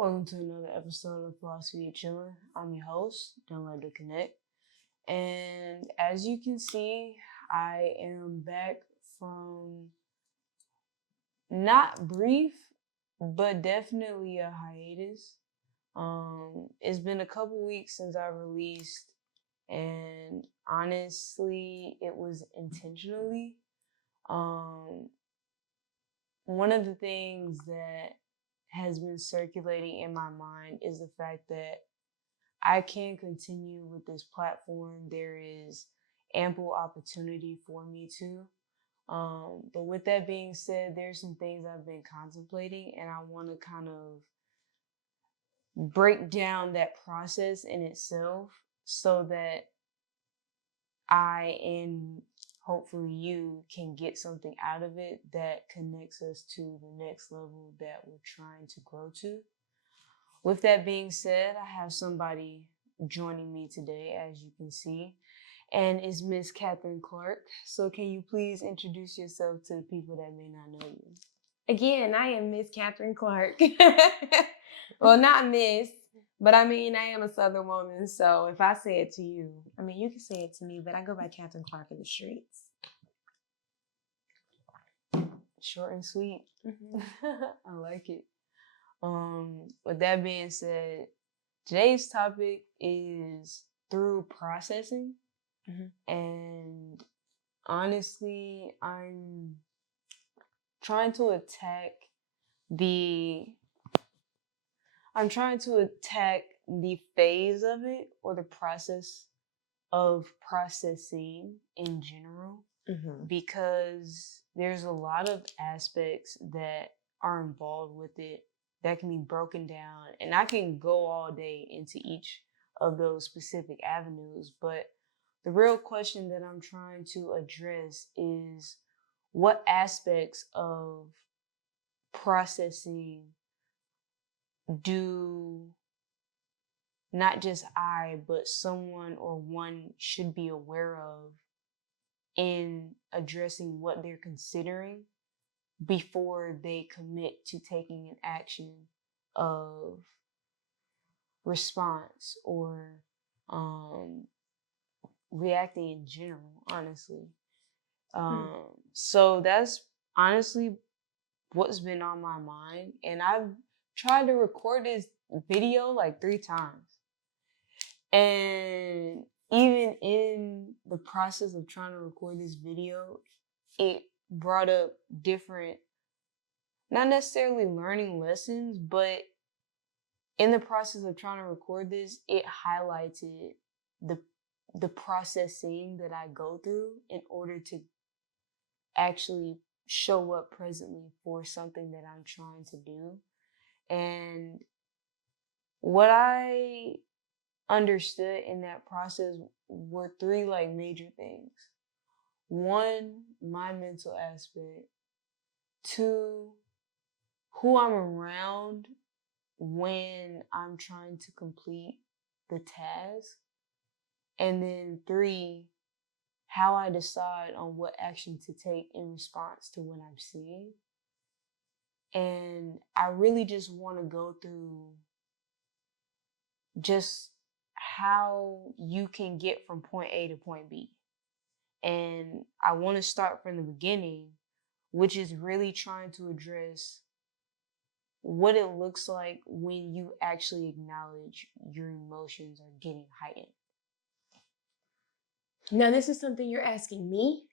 Welcome to another episode of Philosophy of Chillin. I'm your host, Don't Let It Connect. And as you can see, I am back from not brief, but definitely a hiatus. It's been a couple weeks since I released, and honestly, it was intentionally. One of the things that has been circulating in my mind is the fact that I can continue with this platform. There is ample opportunity for me to. But with that being said, there's some things I've been contemplating, and I want to kind of break down that process in itself so that I and hopefully you can get something out of it that connects us to the next level that we're trying to grow to. With that being said, I have somebody joining me today, as you can see, and it's Miss Catherine Clark. So can you please introduce yourself to the people that may not know you? Again, I am Miss Catherine Clark. Well, not Miss, but I mean, I am a Southern woman. So if I say it to you, I mean, you can say it to me, but I go by Catherine Clark in the streets. Short and sweet. I like it. With that being said, today's topic is through processing. And honestly, I'm trying to attack the phase of it or the process of processing in general because there's a lot of aspects that are involved with it that can be broken down, and I can go all day into each of those specific avenues, but the real question that I'm trying to address is what aspects of processing do not just I, but someone or one should be aware of in addressing what they're considering before they commit to taking an action of response or reacting in general, honestly. So that's honestly what's been on my mind. And I've tried to record this video like 3 times. And even in the process of trying to record this video, it brought up different, not necessarily learning lessons, but in the process of trying to record this, it highlighted the processing that I go through in order to actually show up presently for something that I'm trying to do. And what I understood in that process were 3 like major things. 1, my mental aspect. 2, who I'm around when I'm trying to complete the task. And then 3, how I decide on what action to take in response to what I'm seeing. And I really just want to go through just how you can get from point A to point B. And I want to start from the beginning, which is really trying to address what it looks like when you actually acknowledge your emotions are getting heightened. Now, this is something you're asking me?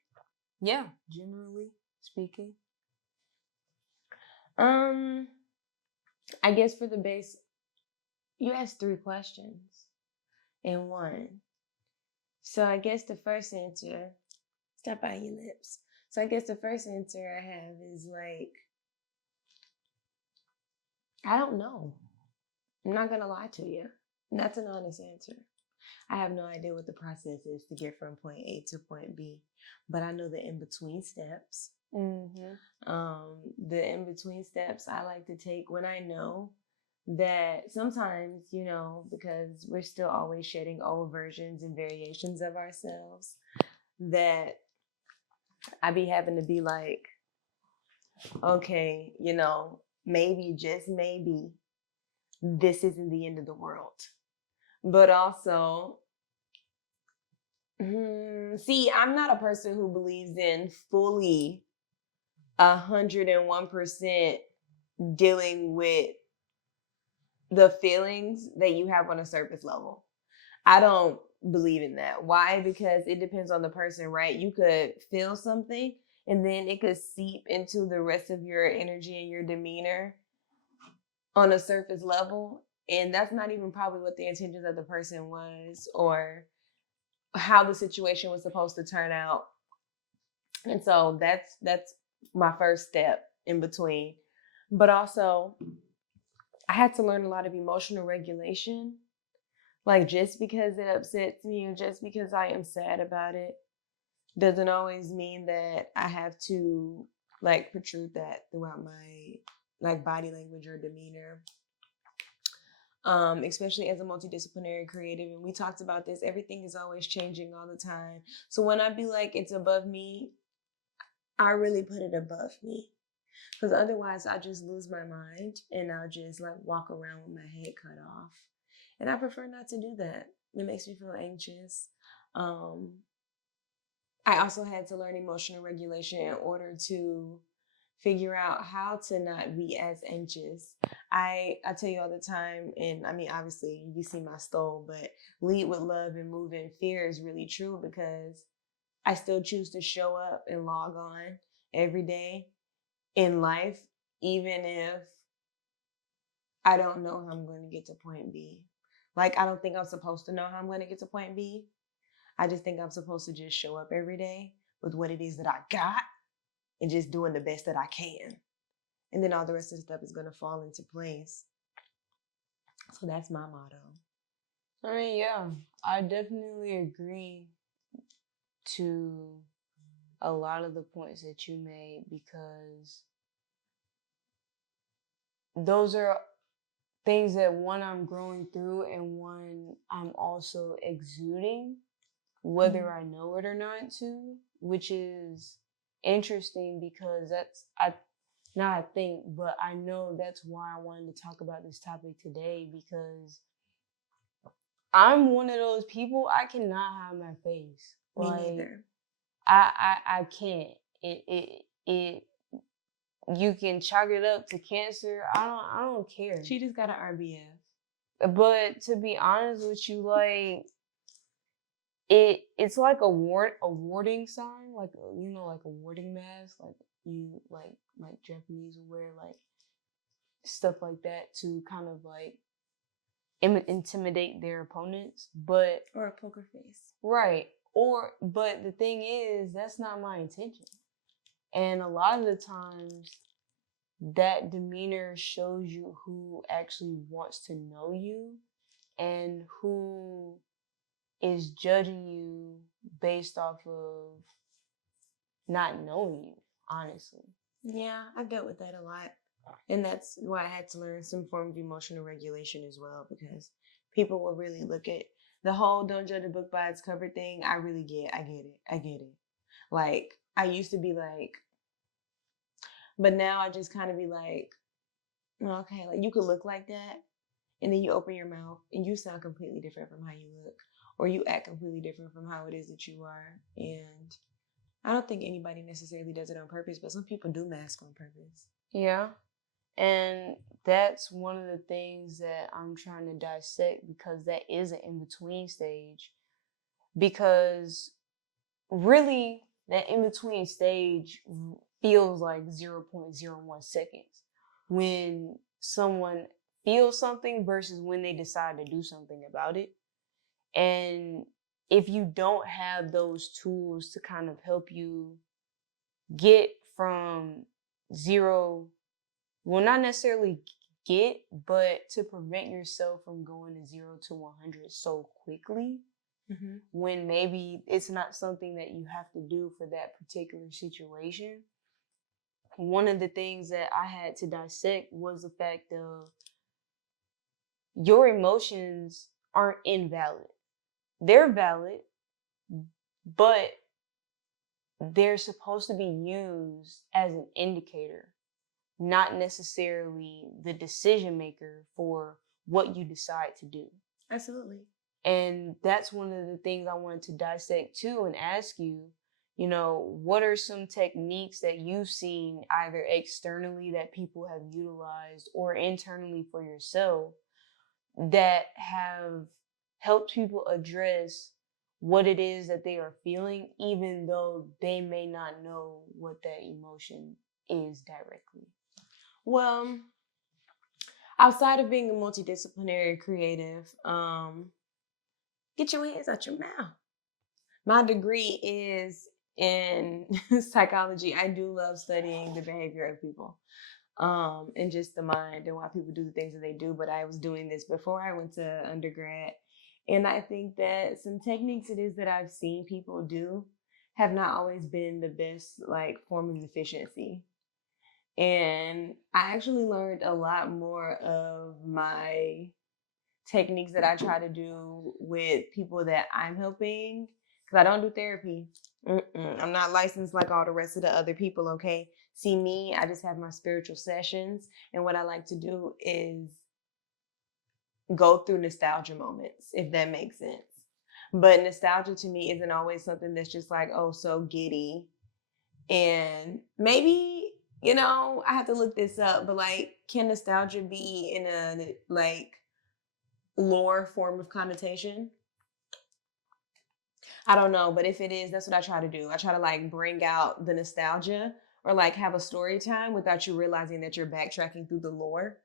Yeah, generally speaking. I guess for the base, you asked 3 questions in one. So I guess the first answer, stop biting your lips. So I guess the first answer I have is like, I don't know. I'm not going to lie to you. That's an honest answer. I have no idea what the process is to get from point A to point B, but I know the in-between steps. The in-between steps I like to take when I know that sometimes, because we're still always shedding old versions and variations of ourselves, that I be having to be like, okay, maybe, just maybe, this isn't the end of the world. But also, see, I'm not a person who believes in fully 101% dealing with the feelings that you have on a surface level. I don't believe in that. Why? Because it depends on the person, right? You could feel something and then it could seep into the rest of your energy and your demeanor on a surface level. And that's not even probably what the intentions of the person was or how the situation was supposed to turn out. And so that's my first step in between. But also, I had to learn a lot of emotional regulation. Like, just because it upsets me or just because I am sad about it doesn't always mean that I have to like protrude that throughout my like body language or demeanor. Especially as a multidisciplinary creative, and we talked about this, everything is always changing all the time. So when I be like it's above me, I really put it above me. Because otherwise I just lose my mind and I'll just like walk around with my head cut off. And I prefer not to do that. It makes me feel anxious. Um, I also had to learn emotional regulation in order to figure out how to not be as anxious. I tell you all the time, and I mean obviously you see my stole, but lead with love and move in fear is really true because I still choose to show up and log on every day in life, even if I don't know how I'm going to get to point B. Like, I don't think I'm supposed to know how I'm going to get to point B. I just think I'm supposed to just show up every day with what it is that I got and just doing the best that I can. And then all the rest of the stuff is going to fall into place. So that's my motto. I mean, yeah, I definitely agree to a lot of the points that you made because those are things that one I'm growing through and one I'm also exuding, whether I know it or not too, which is interesting because I think, but I know that's why I wanted to talk about this topic today because I'm one of those people I cannot hide my face. Me Like neither. I can't. It you can chalk it up to cancer. I don't care. She just got an RBF. But to be honest with you, like it's like a warding sign, like like a warding mask, like you like Japanese will wear like stuff like that to kind of like intimidate their opponents. But Or a poker face. right, but the thing is, that's not my intention. And a lot of the times, that demeanor shows you who actually wants to know you and who is judging you based off of not knowing you, honestly. Yeah, I dealt with that a lot. And that's why I had to learn some form of emotional regulation as well, because people will really look at the whole don't judge a book by its cover thing. I get it. Like, I used to be like, but now I just kind of be like, okay, like you could look like that, and then you open your mouth and you sound completely different from how you look, or you act completely different from how it is that you are. And I don't think anybody necessarily does it on purpose, but some people do mask on purpose. Yeah. And that's one of the things that I'm trying to dissect because that is an in between stage. Because really, that in between stage feels like 0.01 seconds when someone feels something versus when they decide to do something about it. And if you don't have those tools to kind of help you get from zero, well, not necessarily get, but to prevent yourself from going to 0 to 100 so quickly, when maybe it's not something that you have to do for that particular situation. One of the things that I had to dissect was the fact of your emotions aren't invalid. They're valid, but they're supposed to be used as an indicator, not necessarily the decision maker for what you decide to do. Absolutely. And that's one of the things I wanted to dissect too and ask you, what are some techniques that you've seen either externally that people have utilized or internally for yourself that have helped people address what it is that they are feeling, even though they may not know what that emotion is directly? Well, outside of being a multidisciplinary creative, get your hands out your mouth. My degree is in psychology. I do love studying the behavior of people, and just the mind and why people do the things that they do. But I was doing this before I went to undergrad. And I think that some techniques it is that I've seen people do have not always been the best like form of efficiency. And I actually learned a lot more of my techniques that I try to do with people that I'm helping because I don't do therapy. I'm not licensed like all the rest of the other people, okay? See me, I just have my spiritual sessions. And what I like to do is go through nostalgia moments, if that makes sense. But nostalgia to me isn't always something that's just like, oh, so giddy. And maybe, I have to look this up, but like, can nostalgia be in a like lore form of connotation? I don't know, but if it is, that's what I try to do. I try to like bring out the nostalgia or like have a story time without you realizing that you're backtracking through the lore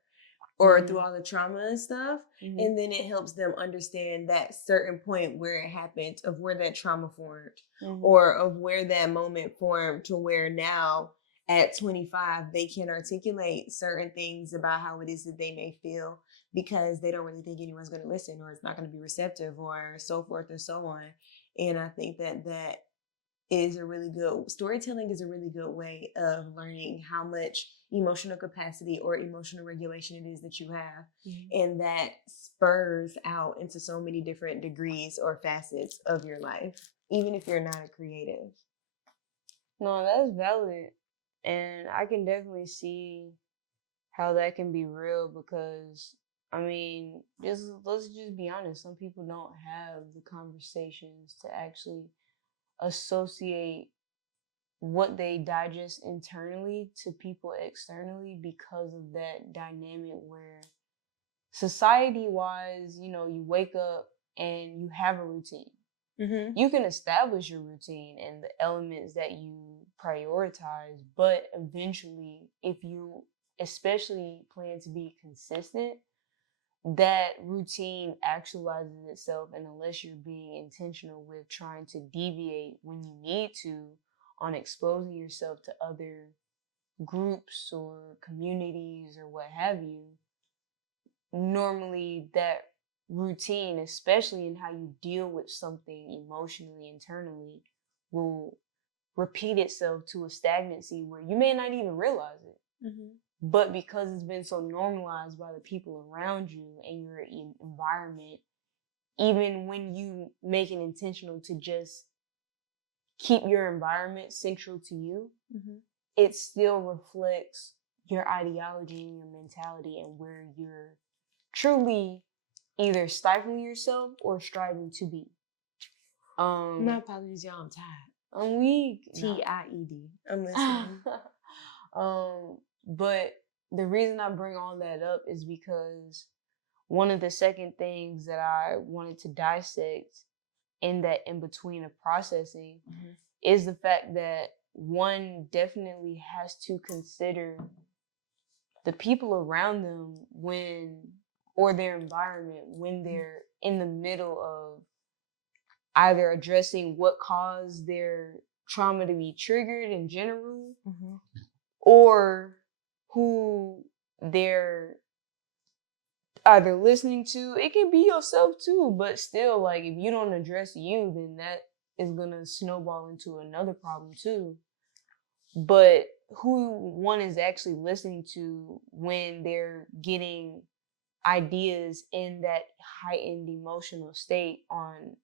or through all the trauma and stuff. Mm-hmm. And then it helps them understand that certain point where it happened, of where that trauma formed, or of where that moment formed to where now at 25, they can articulate certain things about how it is that they may feel because they don't really think anyone's going to listen or it's not going to be receptive or so forth and so on. And I think that is a really good storytelling is a really good way of learning how much emotional capacity or emotional regulation it is that you have. And that spurs out into so many different degrees or facets of your life, even if you're not a creative. No, that's valid. And I can definitely see how that can be real because let's just be honest, some people don't have the conversations to actually associate what they digest internally to people externally because of that dynamic where society wise, you wake up and you have a routine. You can establish your routine and the elements that you prioritize, but eventually, if you especially plan to be consistent, that routine actualizes itself. And unless you're being intentional with trying to deviate when you need to on exposing yourself to other groups or communities or what have you, normally that routine, especially in how you deal with something emotionally, internally, will repeat itself to a stagnancy where you may not even realize it. But because it's been so normalized by the people around you and your environment, even when you make it intentional to just keep your environment central to you, it still reflects your ideology and your mentality and where you're truly either stifling yourself or striving to be. My apologies, y'all. I'm tired. I'm weak. TIED. I'm listening. But the reason I bring all that up is because one of the second things that I wanted to dissect in that in between of processing is the fact that one definitely has to consider the people around them or their environment when they're in the middle of either addressing what caused their trauma to be triggered in general or who they're either listening to. It can be yourself too, but still, like, if you don't address you, then that is gonna snowball into another problem too. But who one is actually listening to when they're getting ideas in that heightened emotional state on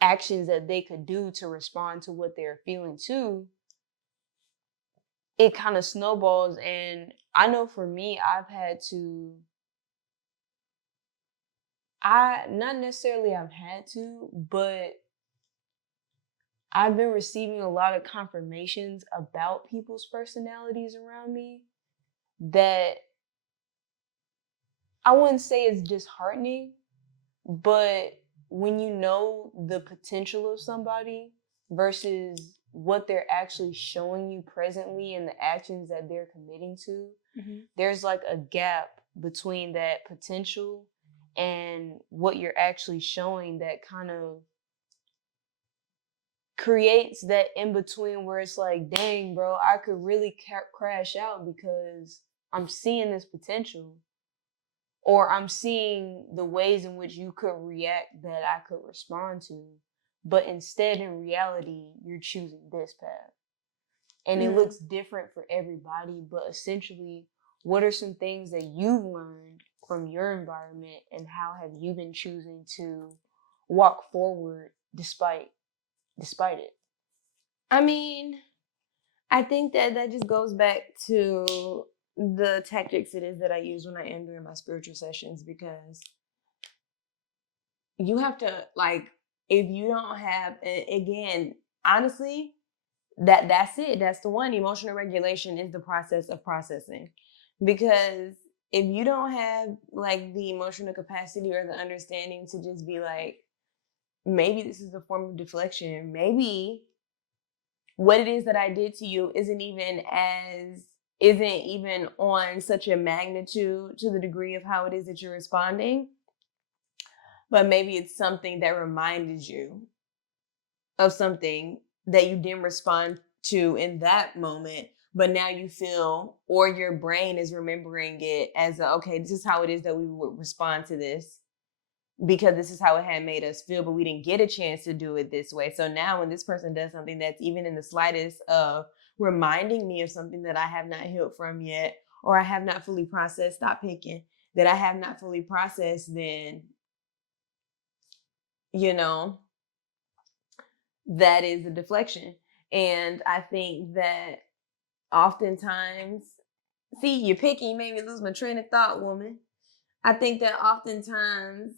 actions that they could do to respond to what they're feeling too, it kind of snowballs. And I know for me, I've had to not necessarily I've had to, but I've been receiving a lot of confirmations about people's personalities around me that I wouldn't say it's disheartening, but when you know the potential of somebody versus what they're actually showing you presently and the actions that they're committing to, there's like a gap between that potential and what you're actually showing that kind of creates that in between where it's like, dang, bro, I could really crash out because I'm seeing this potential, or I'm seeing the ways in which you could react that I could respond to. But instead, in reality, you're choosing this path. And it looks different for everybody, but essentially, what are some things that you've learned from your environment, and how have you been choosing to walk forward despite it? I mean, I think that just goes back to the tactics it is that I use when I am doing my spiritual sessions, because you have to, like, if you don't have, again, honestly, that's it. That's the one. Emotional regulation is the process of processing. Because if you don't have like the emotional capacity or the understanding to just be like, maybe this is a form of deflection, maybe what it is that I did to you isn't even on such a magnitude to the degree of how it is that you're responding, but maybe it's something that reminded you of something that you didn't respond to in that moment, but now you feel, or your brain is remembering it as okay, this is how it is that we would respond to this, because this is how it had made us feel, but we didn't get a chance to do it this way. So now when this person does something that's even in the slightest of reminding me of something that I have not healed from yet, or I have not fully processed, stop picking, that I have not fully processed, then, you know, that is a deflection. And I think that oftentimes, see, you're picking, you made me lose my train of thought, woman. I think that oftentimes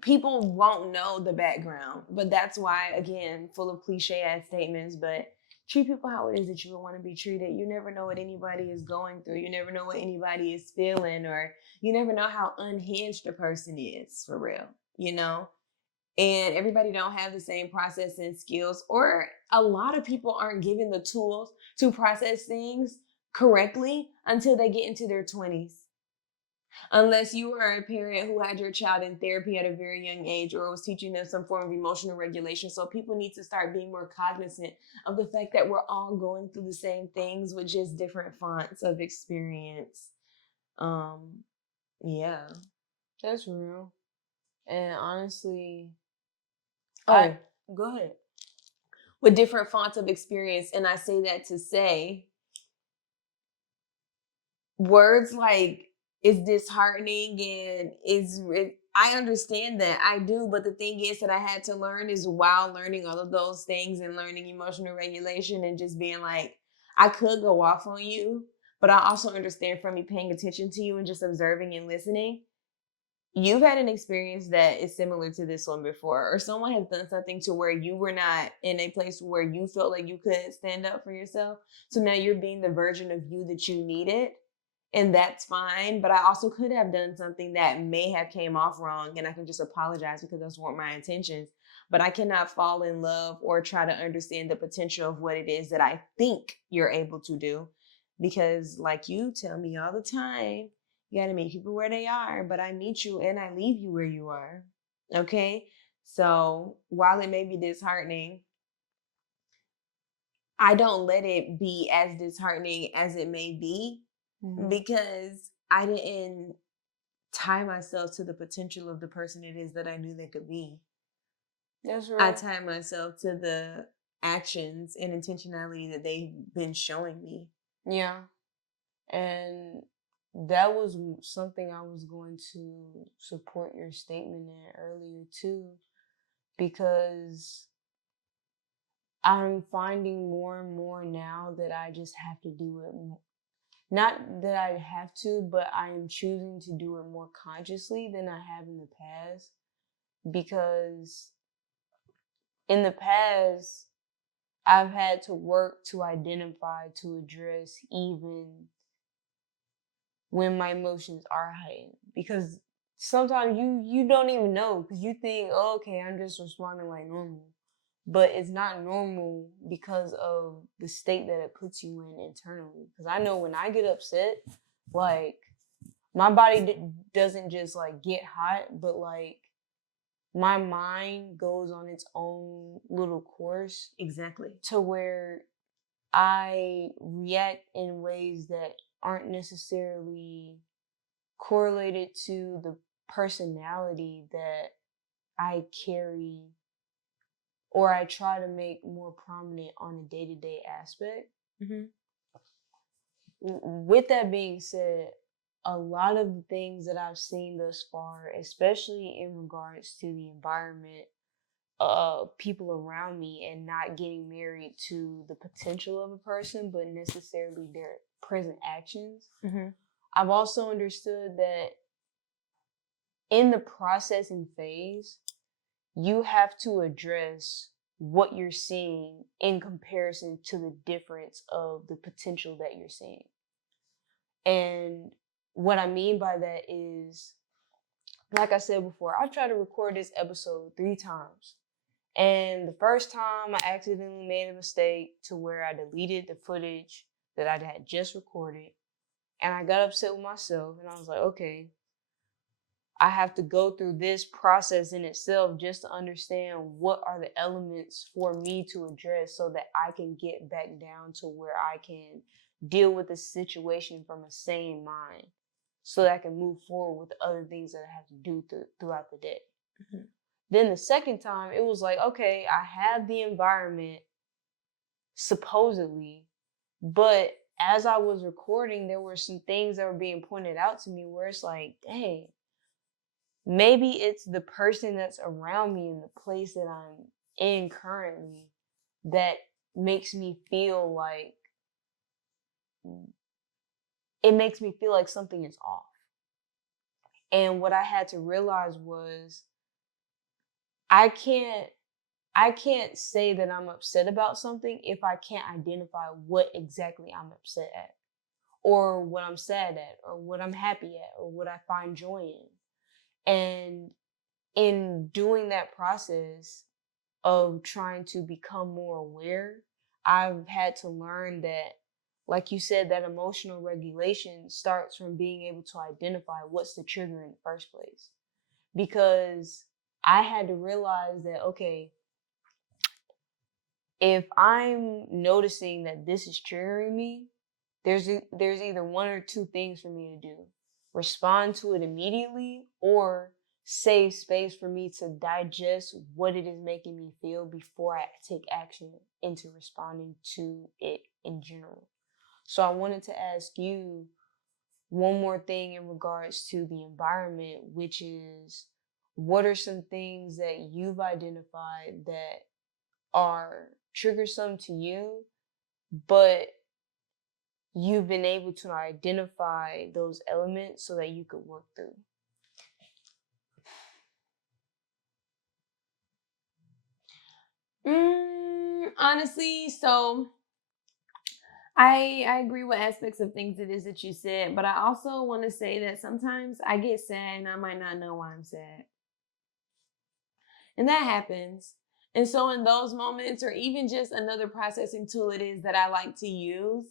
people won't know the background, but that's why, again, full of cliche ass statements, but treat people how it is that you would want to be treated. You never know what anybody is going through. You never know what anybody is feeling, or you never know how unhinged a person is for real, you know? And everybody don't have the same processing skills, or a lot of people aren't given the tools to process things correctly until they get into their 20s. Unless you are a parent who had your child in therapy at a very young age, or was teaching them some form of emotional regulation. So people need to start being more cognizant of the fact that we're all going through the same things with just different fonts of experience. Yeah. That's real. And honestly, Oh, go ahead. with different fonts of experience. And I say that to say, words like is disheartening and I understand that, I do, but the thing is that I had to learn is while learning all of those things and learning emotional regulation and just being like, I could go off on you, but I also understand from me paying attention to you and just observing and listening, you've had an experience that is similar to this one before, or someone has done something to where you were not in a place where you felt like you couldn't stand up for yourself. So now you're being the version of you that you needed, and that's fine. But I also could have done something that may have came off wrong, and I can just apologize because those weren't my intentions. But I cannot fall in love or try to understand the potential of what it is that I think you're able to do, because like you tell me all the time, you got to meet people where they are, but I meet you and I leave you where you are. Okay, so while it may be disheartening, I don't let it be as disheartening as it may be, because I didn't tie myself to the potential of the person it is that I knew they could be. That's I real. tie myself to the actions and intentionality that they've been showing me. Yeah. And that was something I was going to support your statement in earlier too, because I'm finding more and more now that I just have to do it not that I have to, but I am choosing to do it more consciously than I have in the past. Because in the past, I've had to work to identify, to address, even when my emotions are heightened. Because sometimes you don't even know, because you think, oh, okay, I'm just responding like normal. But it's not normal because of the state that it puts you in internally. Because I know when I get upset, like, my body doesn't just like get hot, but like my mind goes on its own little course. Exactly. To where I react in ways that aren't necessarily correlated to the personality that I carry or I try to make more prominent on a day-to-day aspect. Mm-hmm. With that being said, a lot of the things that I've seen thus far, especially in regards to the environment, people around me, and not getting married to the potential of a person, but necessarily their present actions. Mm-hmm. I've also understood that in the processing phase, you have to address what you're seeing in comparison to the difference of the potential that you're seeing. And what I mean by that is, like I said before, I've tried to record this episode 3 times. And the first time I accidentally made a mistake to where I deleted the footage that I had just recorded. And I got upset with myself and I was like, okay, I have to go through this process in itself just to understand what are the elements for me to address so that I can get back down to where I can deal with the situation from a sane mind so that I can move forward with the other things that I have to do throughout the day. Mm-hmm. Then the second time, it was like, okay, I have the environment supposedly, but as I was recording, there were some things that were being pointed out to me where it's like, dang, maybe it's the person that's around me in the place that I'm in currently that makes me feel like something is off. And what I had to realize was I can't I can't say that I'm upset about something if I can't identify what exactly I'm upset at, or what I'm sad at, or what I'm happy at, or what I find joy in. And in doing that process of trying to become more aware, I've had to learn that, like you said, that emotional regulation starts from being able to identify what's the trigger in the first place. Because I had to realize that, okay, if I'm noticing that this is triggering me, there's either one or two things for me to do: respond to it immediately, or save space for me to digest what it is making me feel before I take action into responding to it in general. So I wanted to ask you one more thing in regards to the environment, which is, what are some things that you've identified that are triggersome to you, but you've been able to identify those elements so that you could work through? Honestly, so I agree with aspects of things it is that you said, but I also want to say that sometimes I get sad and I might not know why I'm sad. And that happens. And so in those moments, or even just another processing tool it is that I like to use,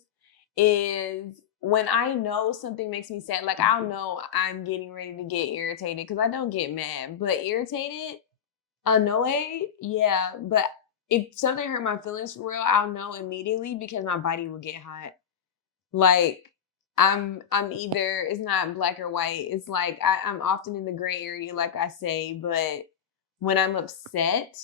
is when I know something makes me sad, like I'll know I'm getting ready to get irritated, because I don't get mad, but irritated, annoyed, yeah. But if something hurt my feelings for real, I'll know immediately because my body will get hot. Like I'm either, it's not black or white. It's like I'm often in the gray area, like I say, but when I'm upset,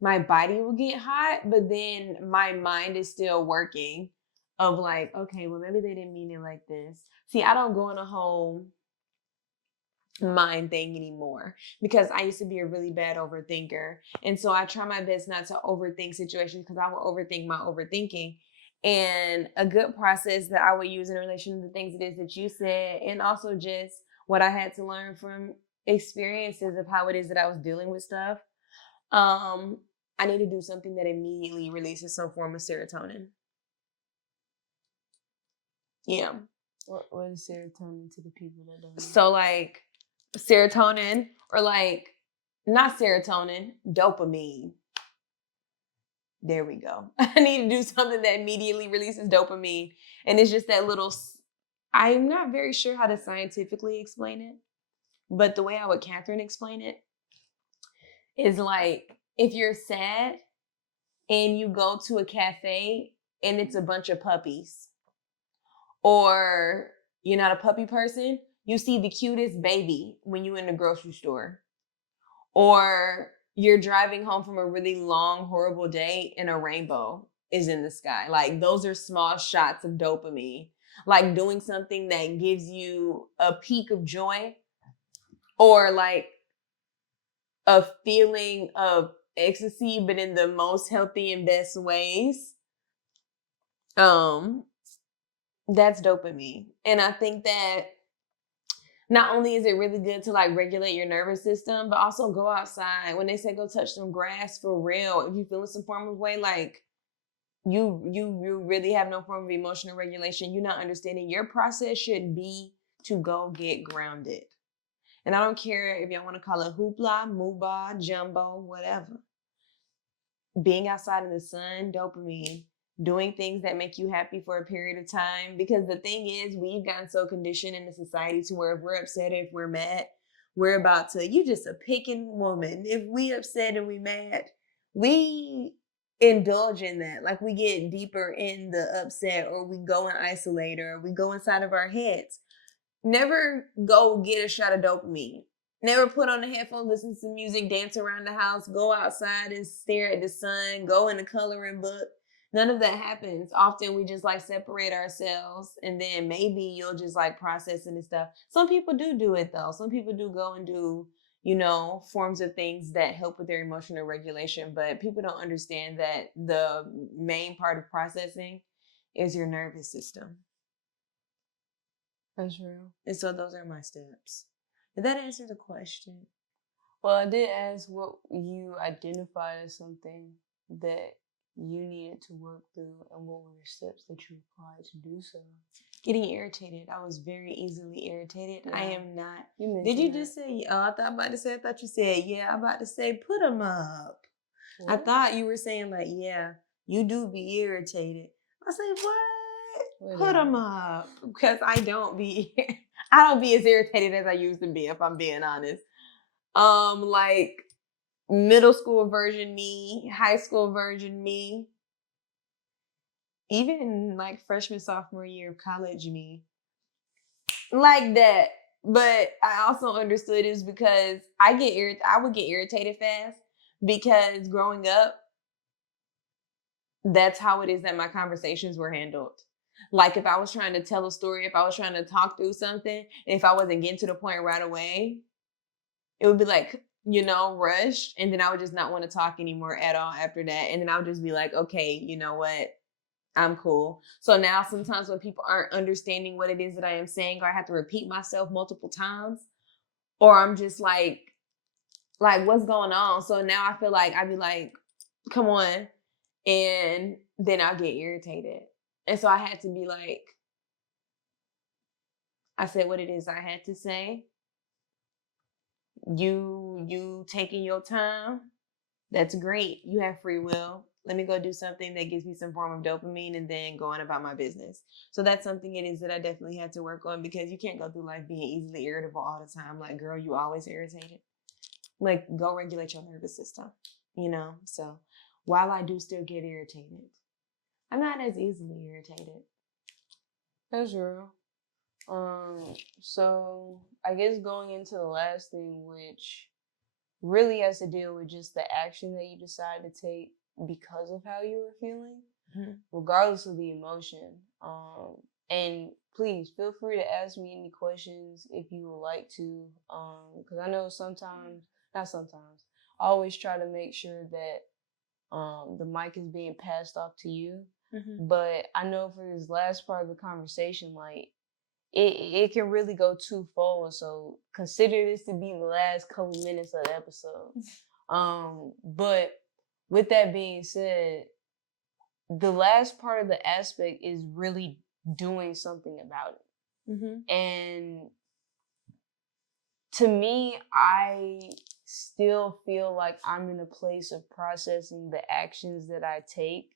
my body will get hot, but then my mind is still working of like, okay, well, maybe they didn't mean it like this. See, I don't go in a whole mind thing anymore because I used to be a really bad overthinker. And so I try my best not to overthink situations because I will overthink my overthinking. And a good process that I would use in relation to the things it is that you said, and also just what I had to learn from experiences of how it is that I was dealing with stuff. I need to do something that immediately releases some form of serotonin. Yeah. What is serotonin to the people that don't know? So like serotonin, or like not serotonin, dopamine. There we go. I need to do something that immediately releases dopamine. And it's just that little, I'm not very sure how to scientifically explain it, but the way I would Catherine explain it is like if you're sad and you go to a cafe and it's a bunch of puppies, or you're not a puppy person, you see the cutest baby when you're in the grocery store, or you're driving home from a really long, horrible day and a rainbow is in the sky. Like those are small shots of dopamine. Like doing something that gives you a peak of joy, or like a feeling of ecstasy, but in the most healthy and best ways. Um, that's dopamine. And I think that not only is it really good to like regulate your nervous system, but also go outside. When they say go touch some grass, for real, if you feel in some form of way, like you really have no form of emotional regulation, you're not understanding. Your process should be to go get grounded. And I don't care if y'all want to call it hoopla, mooba, jumbo, whatever. Being outside in the sun, dopamine, doing things that make you happy for a period of time. Because the thing is, we've gotten so conditioned in the society to where if we're upset or if we're mad, we're about to, you just a picking woman. If we upset and we mad, we indulge in that. Like we get deeper in the upset, or we go and isolate, or we go inside of our heads. Never go get a shot of dopamine. Never put on the headphones, listen to music, dance around the house, go outside and stare at the sun, go in a coloring book. None of that happens. Often we just like separate ourselves, and then maybe you'll just like processing and stuff. Some people do it though. Some people do go and do, forms of things that help with their emotional regulation, but people don't understand that the main part of processing is your nervous system. That's real. And so those are my steps. Did that answer the question? Well, I did ask what you identified as something that you needed to work through, and what were the steps that you applied to do so. Getting irritated. I was very easily irritated. Yeah. I am not. Did you just say, oh, I thought you said, yeah, I'm about to say, put them up. What? I thought you were saying like, yeah, you do be irritated. I said, what? Put them up. Because I don't be as irritated as I used to be, if I'm being honest. Like middle school version me, high school version me, even like freshman, sophomore year of college me. Like that. But I also understood it was because I would get irritated fast, because growing up, that's how it is that my conversations were handled. Like if I was trying to tell a story, if I was trying to talk through something, and if I wasn't getting to the point right away, it would be like, rushed. And then I would just not want to talk anymore at all after that. And then I would just be like, okay, you know what? I'm cool. So now sometimes when people aren't understanding what it is that I am saying, or I have to repeat myself multiple times, or I'm just like what's going on? So now I feel like I'd be like, come on. And then I'll get irritated. And so I had to be like, I said what it is I had to say. You taking your time, that's great. You have free will. Let me go do something that gives me some form of dopamine, and then go on about my business. So that's something it is that I definitely had to work on, because you can't go through life being easily irritable all the time. Like, girl, you always irritated. Like, go regulate your nervous system, So while I do still get irritated, I'm not as easily irritated. That's real. So I guess going into the last thing, which really has to deal with just the action that you decide to take because of how you were feeling, regardless of the emotion. And please feel free to ask me any questions if you would like to, because I know I always try to make sure that the mic is being passed off to you. Mm-hmm. But I know for this last part of the conversation, like it can really go twofold. So consider this to be the last couple minutes of the episode. But with that being said, the last part of the aspect is really doing something about it. Mm-hmm. And to me, I still feel like I'm in a place of processing the actions that I take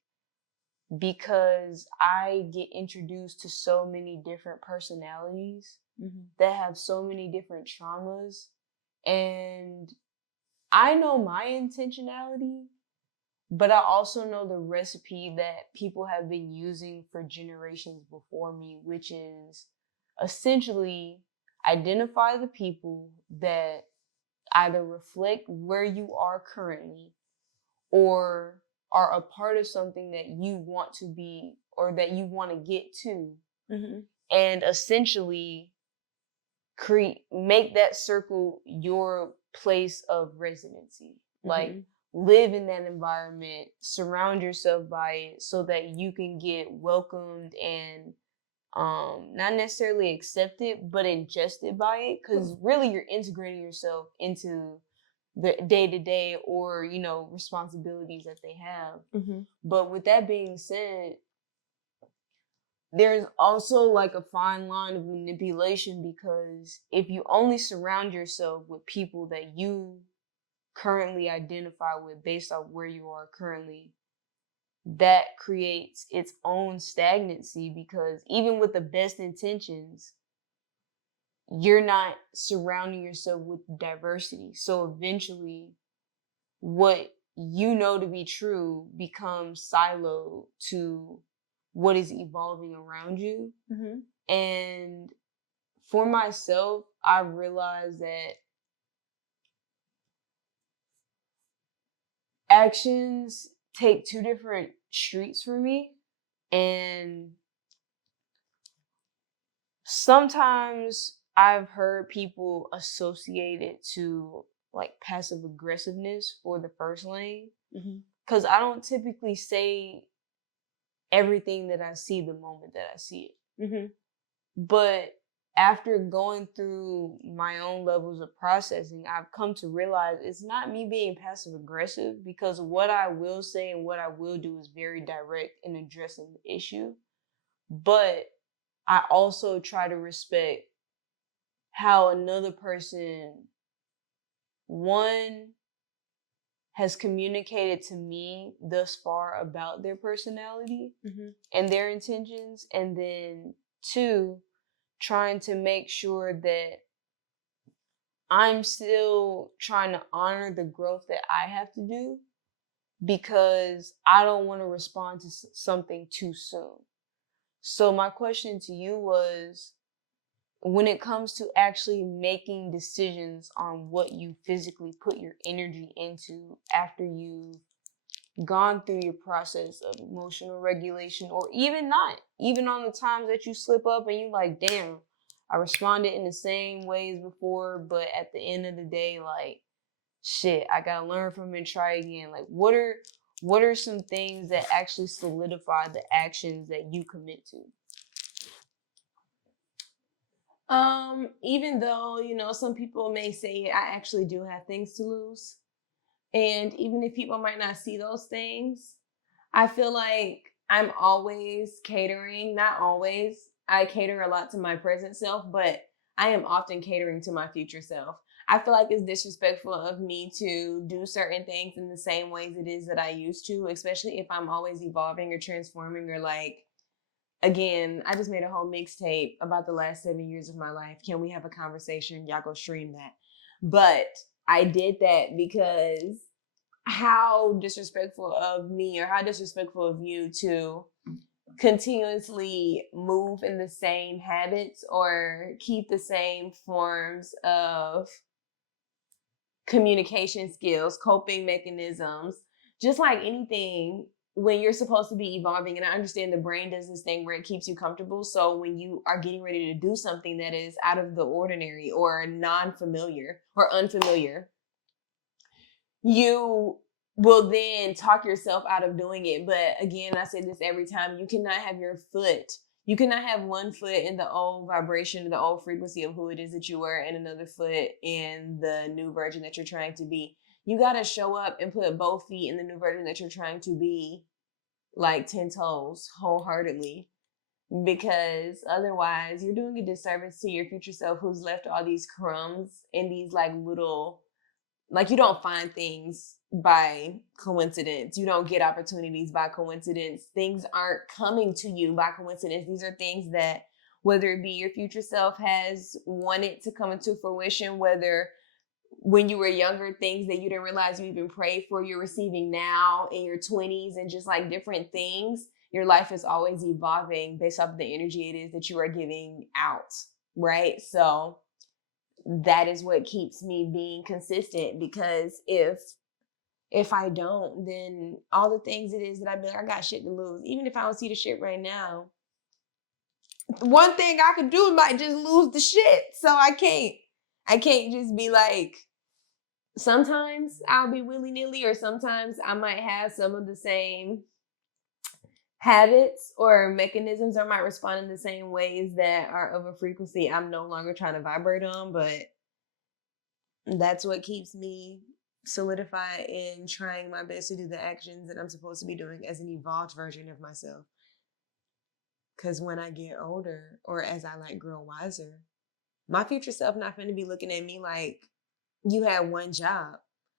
because I get introduced to so many different personalities that have so many different traumas. And I know my intentionality, but I also know the recipe that people have been using for generations before me, which is essentially identify the people that either reflect where you are currently or are a part of something that you want to be or that you want to get to, and essentially make that circle your place of residency. Like live in that environment, surround yourself by it so that you can get welcomed and not necessarily accepted but ingested by it, because really you're integrating yourself into the day-to-day or responsibilities that they have. But with that being said, there's also like a fine line of manipulation, because if you only surround yourself with people that you currently identify with based off where you are currently, that creates its own stagnancy, because even with the best intentions, you're not surrounding yourself with diversity. So eventually what you know to be true becomes siloed to what is evolving around you. And for myself, I realized that actions take two different streets for me. And sometimes I've heard people associate it to like passive aggressiveness for the first lane. Because I don't typically say everything that I see the moment that I see it. But after going through my own levels of processing, I've come to realize it's not me being passive aggressive, because what I will say and what I will do is very direct in addressing the issue. But I also try to respect how another person, one, has communicated to me thus far about their personality and their intentions, and then two, trying to make sure that I'm still trying to honor the growth that I have to do, because I don't want to respond to something too soon. So my question to you was, when it comes to actually making decisions on what you physically put your energy into after you've gone through your process of emotional regulation, or even not, even on the times that you slip up and you like, damn, I responded in the same ways before, but at the end of the day, like, shit, I gotta learn from it and try again. Like, what are some things that actually solidify the actions that you commit to? Even though, some people may say I actually do have things to lose. And even if people might not see those things, I feel like I'm always catering, not always. I cater a lot to my present self, but I am often catering to my future self. I feel like it's disrespectful of me to do certain things in the same ways it is that I used to, especially if I'm always evolving or transforming, or like, again, I just made a whole mixtape about the last 7 years of my life. Can we have a conversation? Y'all go stream that. But I did that because how disrespectful of me, or how disrespectful of you to continuously move in the same habits or keep the same forms of communication skills, coping mechanisms, just like anything. When you're supposed to be evolving, and I understand the brain does this thing where it keeps you comfortable. So when you are getting ready to do something that is out of the ordinary or non-familiar or unfamiliar, you will then talk yourself out of doing it. But again, I say this every time, you cannot have you cannot have one foot in the old vibration, the old frequency of who it is that you were, and another foot in the new version that you're trying to be. You got to show up and put both feet in the new version that you're trying to be, like 10 toes, wholeheartedly. Because otherwise, you're doing a disservice to your future self who's left all these crumbs and these like little, like, you don't find things by coincidence. You don't get opportunities by coincidence. Things aren't coming to you by coincidence. These are things that, whether it be your future self has wanted to come into fruition, whether when you were younger, things that you didn't realize you even prayed for, you're receiving now in your 20s, and just like different things. Your life is always evolving based off of the energy it is that you are giving out, right? So that is what keeps me being consistent, because if I don't, then all the things it is that I'd be like, I got shit to lose. Even if I don't see the shit right now, one thing I could do might just lose the shit. So I can't just be like, sometimes I'll be willy-nilly, or sometimes I might have some of the same habits or mechanisms, or might respond in the same ways that are of a frequency I'm no longer trying to vibrate on. But that's what keeps me solidified in trying my best to do the actions that I'm supposed to be doing as an evolved version of myself. Because when I get older, or as I like grow wiser, my future self not going to be looking at me like, you had one job.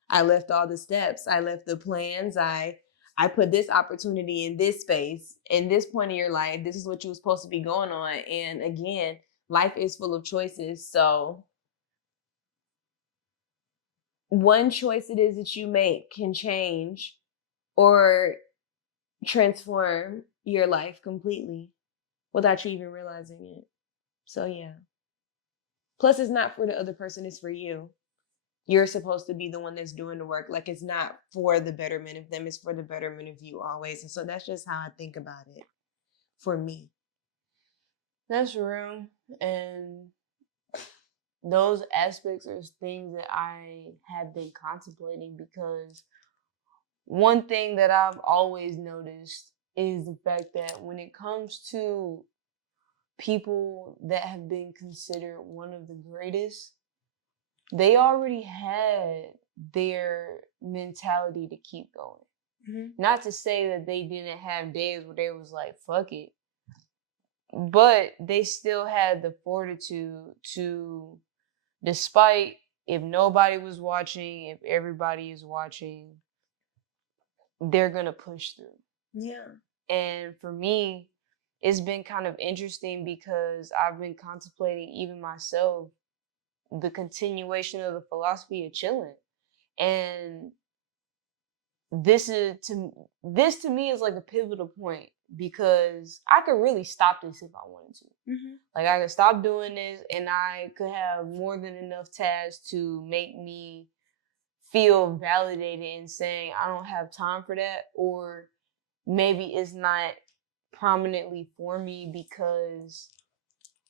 I left all the steps. I left the plans. I put this opportunity in this space, in this point of your life. This is what you were supposed to be going on. And again, life is full of choices. So one choice it is that you make can change or transform your life completely without you even realizing it. So yeah. Plus, it's not for the other person, it's for you. You're supposed to be the one that's doing the work. Like, it's not for the betterment of them, it's for the betterment of you always. And so that's just how I think about it for me. That's real. And those aspects are things that I have been contemplating, because one thing that I've always noticed is the fact that when it comes to people that have been considered one of the greatest, they already had their mentality to keep going. Mm-hmm. Not to say that they didn't have days where they was like, fuck it. But they still had the fortitude to, despite if nobody was watching, if everybody is watching, they're going to push through. Yeah. And for me, it's been kind of interesting, because I've been contemplating, even myself, the continuation of the philosophy of chilling. And this to me is like a pivotal point, because I could really stop this if I wanted to. Mm-hmm. Like, I could stop doing this, and I could have more than enough tasks to make me feel validated in saying I don't have time for that, or maybe it's not prominently for me because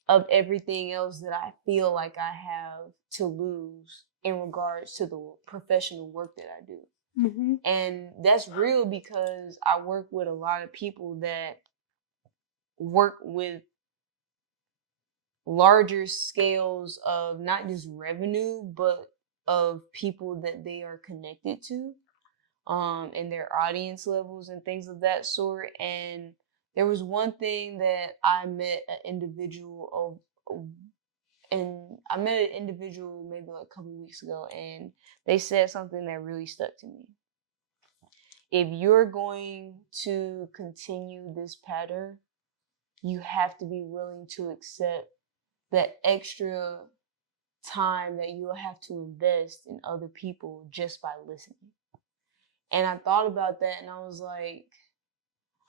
of everything else that I feel like I have to lose in regards to the professional work that I do. Mm-hmm. And that's real, because I work with a lot of people that work with larger scales of not just revenue, but of people that they are connected to, and their audience levels and things of that sort. And there was one thing that I met an individual maybe like a couple weeks ago, and they said something that really stuck to me. If you're going to continue this pattern, you have to be willing to accept that extra time that you'll have to invest in other people just by listening. And I thought about that, and I was like,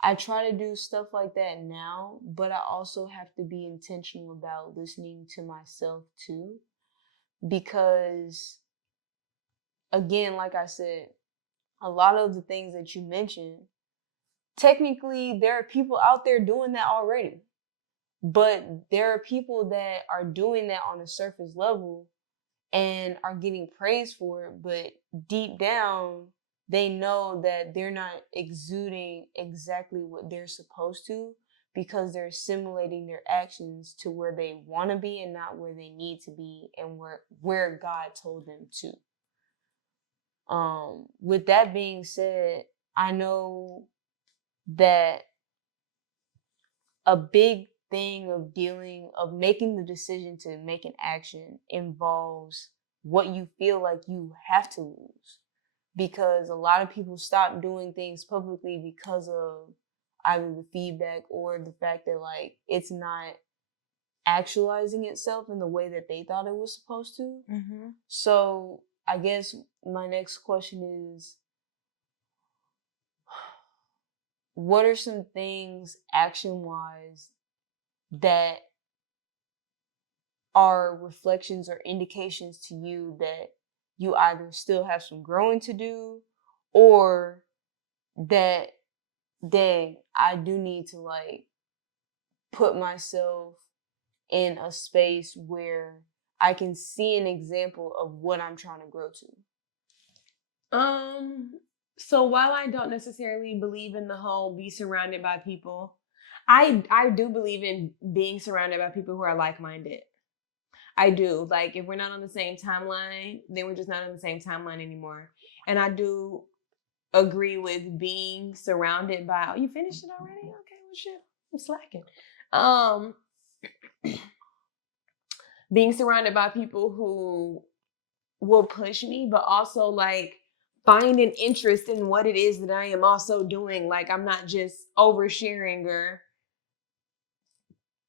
I try to do stuff like that now, but I also have to be intentional about listening to myself too. Because, again, like I said, a lot of the things that you mentioned, technically, there are people out there doing that already. But there are people that are doing that on a surface level and are getting praised for it. But deep down, they know that they're not exuding exactly what they're supposed to because they're simulating their actions to where they want to be and not where they need to be and where God told them to. With that being said, I know that a big thing of making the decision to make an action involves what you feel like you have to lose. Because a lot of people stop doing things publicly because of either the feedback or the fact that like it's not actualizing itself in the way that they thought it was supposed to. Mm-hmm. So I guess my next question is, what are some things action wise that are reflections or indications to you that you either still have some growing to do or that, dang, I do need to like put myself in a space where I can see an example of what I'm trying to grow to? So while I don't necessarily believe in the whole be surrounded by people, I do believe in being surrounded by people who are like-minded. I do. Like if we're not on the same timeline, then we're just not on the same timeline anymore. And I do agree with being surrounded by, oh, you finished it already? Okay, well shit. I'm slacking. Um Being surrounded by people who will push me, but also like find an interest in what it is that I am also doing. Like I'm not just oversharing, or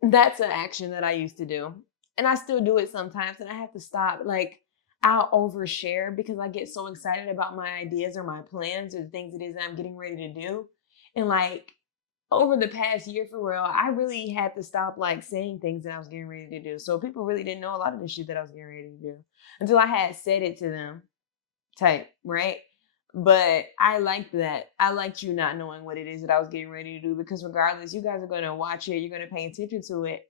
that's an action that I used to do. And I still do it sometimes, and I have to stop. Like I'll overshare because I get so excited about my ideas or my plans or the things it is that I'm getting ready to do. And like over the past year, for real, I really had to stop like saying things that I was getting ready to do. So people really didn't know a lot of the shit that I was getting ready to do until I had said it to them, type, right? But I liked that. I liked you not knowing what it is that I was getting ready to do, because regardless, you guys are going to watch it, you're going to pay attention to it.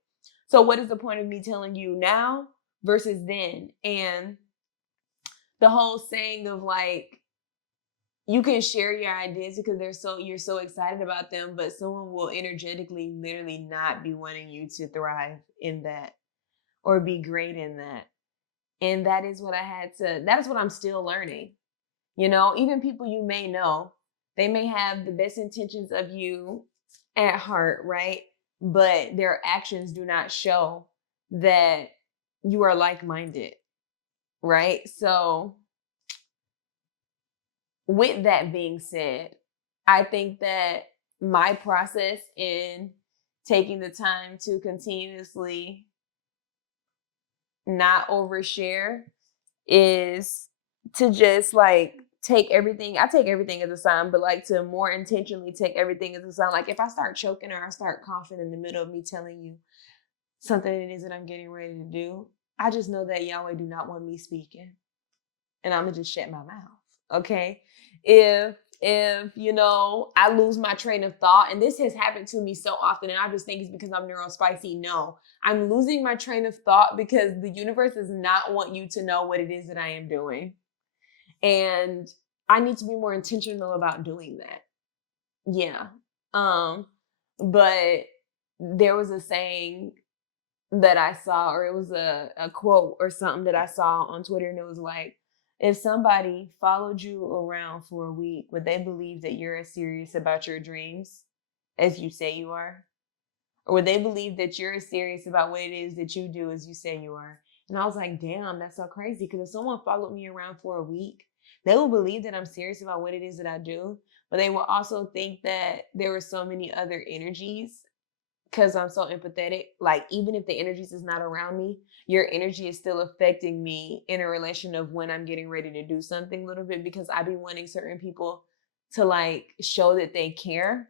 So what is the point of me telling you now versus then? And the whole saying of like, you can share your ideas because you're so excited about them, but someone will energetically literally not be wanting you to thrive in that or be great in that. And that is what that's what I'm still learning. You know, even people you may know, they may have the best intentions of you at heart, right? But their actions do not show that you are like-minded, right? So with that being said, I think that my process in taking the time to continuously not overshare is to just like I take everything as a sign, but like to more intentionally take everything as a sign. Like if I start choking or I start coughing in the middle of me telling you something it is that I'm getting ready to do, I just know that Yahweh do not want me speaking. And I'm gonna just shut my mouth. Okay. If you know I lose my train of thought, and this has happened to me so often, and I just think it's because I'm neurospicy. No, I'm losing my train of thought because the universe does not want you to know what it is that I am doing. And I need to be more intentional about doing that. Yeah. But there was a saying that I saw, or it was a quote or something that I saw on Twitter, and it was like, if somebody followed you around for a week, would they believe that you're as serious about your dreams as you say you are? Or would they believe that you're as serious about what it is that you do as you say you are? And I was like, damn, that's so crazy. Because if someone followed me around for a week, they will believe that I'm serious about what it is that I do. But they will also think that there were so many other energies, because I'm so empathetic. Like, even if the energies is not around me, your energy is still affecting me in a relation of when I'm getting ready to do something a little bit, because I be wanting certain people to like show that they care.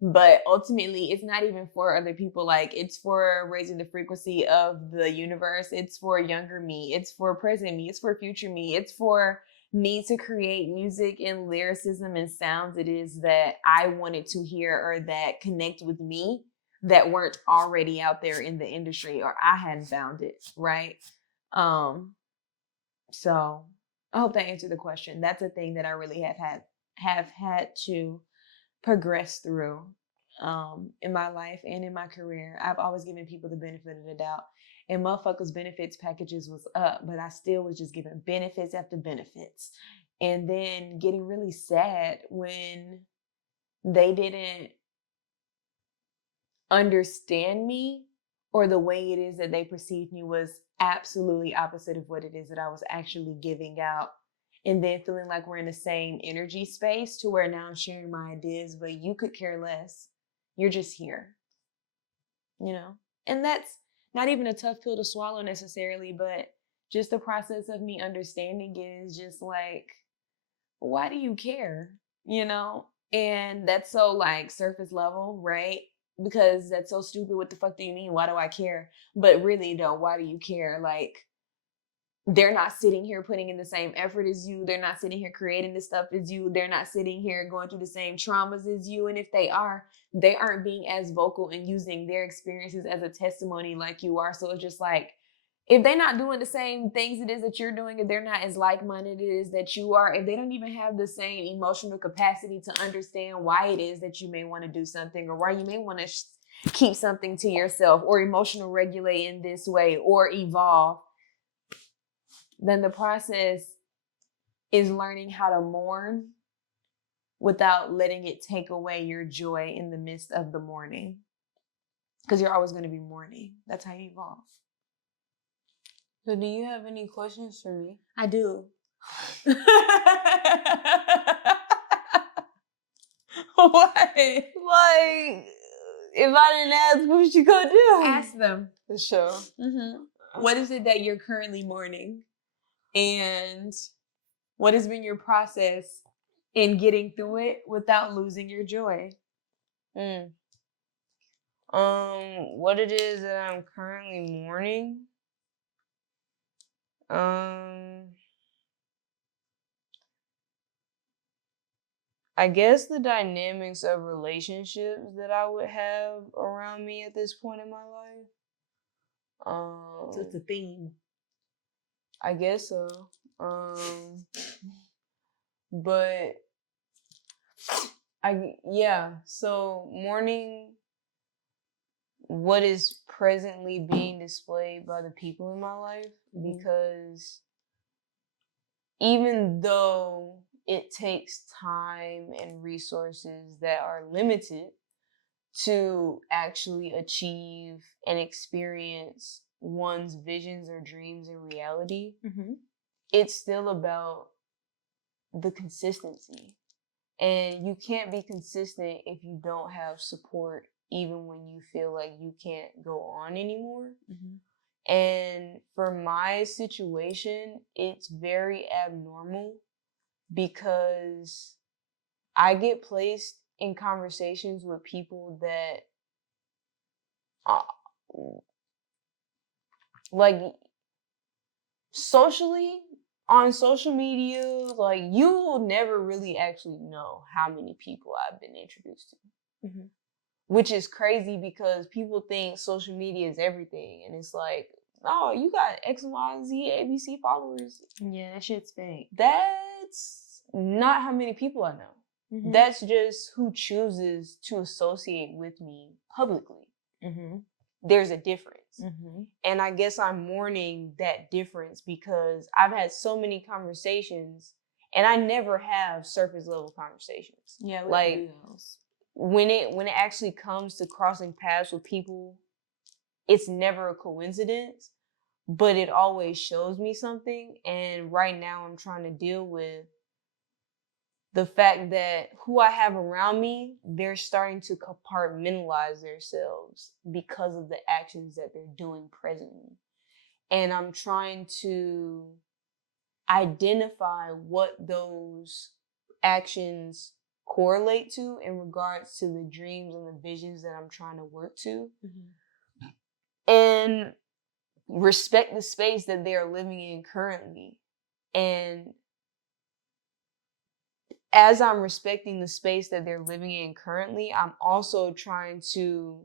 But ultimately, it's not even for other people. Like, it's for raising the frequency of the universe. It's for younger me. It's for present me. It's for future me. It's for me to create music and lyricism and sounds it is that I wanted to hear, or that connect with me, that weren't already out there in the industry, or I hadn't found it, right? So I hope that answered the question. That's a thing that I really have had to progress through in my life and in my career. I've always given people the benefit of the doubt. And motherfuckers' benefits packages was up, but I still was just giving benefits after benefits. And then getting really sad when they didn't understand me, or the way it is that they perceived me was absolutely opposite of what it is that I was actually giving out. And then feeling like we're in the same energy space to where now I'm sharing my ideas, but you could care less. You're just here, you know? And that's not even a tough pill to swallow necessarily, but just the process of me understanding it is just like, why do you care? You know? And that's so like surface level, right? Because that's so stupid. What the fuck do you mean? Why do I care? But really though, why do you care? Like, they're not sitting here putting in the same effort as you. They're not sitting here creating the stuff as you. They're not sitting here going through the same traumas as you. And if they are, they aren't being as vocal and using their experiences as a testimony like you are. So it's just like, if they're not doing the same things it is that you're doing, if they're not as like-minded it is that you are, if they don't even have the same emotional capacity to understand why it is that you may want to do something, or why you may want to keep something to yourself, or emotional regulate in this way, or evolve, then the process is learning how to mourn without letting it take away your joy in the midst of the mourning. Because you're always going to be mourning. That's how you evolve. So do you have any questions for me? I do. What? Like, if I didn't ask, what you gonna do? Ask them. For sure. Mm-hmm. What is it that you're currently mourning? And what has been your process in getting through it without losing your joy? What it is that I'm currently mourning? I guess the dynamics of relationships that I would have around me at this point in my life. So it's a theme. I guess so. But so mourning what is presently being displayed by the people in my life, because even though it takes time and resources that are limited to actually achieve and experience one's visions or dreams in reality, it's still about the consistency. And you can't be consistent if you don't have support, even when you feel like you can't go on anymore. And for my situation, it's very abnormal because I get placed in conversations with people that, like, socially, on social media, like, you will never really actually know how many people I've been introduced to. Which is crazy because people think social media is everything. And it's like, oh, you got X, Y, Z, ABC followers. Yeah, that shit's fake. That's not how many people I know. That's just who chooses to associate with me publicly. There's a difference. And I guess I'm mourning that difference because I've had so many conversations and I never have surface level conversations. Yeah, like when it actually comes to crossing paths with people, it's never a coincidence, but it always shows me something. And right now I'm trying to deal with the fact that who I have around me, they're starting to compartmentalize themselves because of the actions that they're doing presently. And I'm trying to identify what those actions correlate to in regards to the dreams and the visions that I'm trying to work to. And respect the space that they are living in currently. And as I'm respecting the space that they're living in currently, I'm also trying to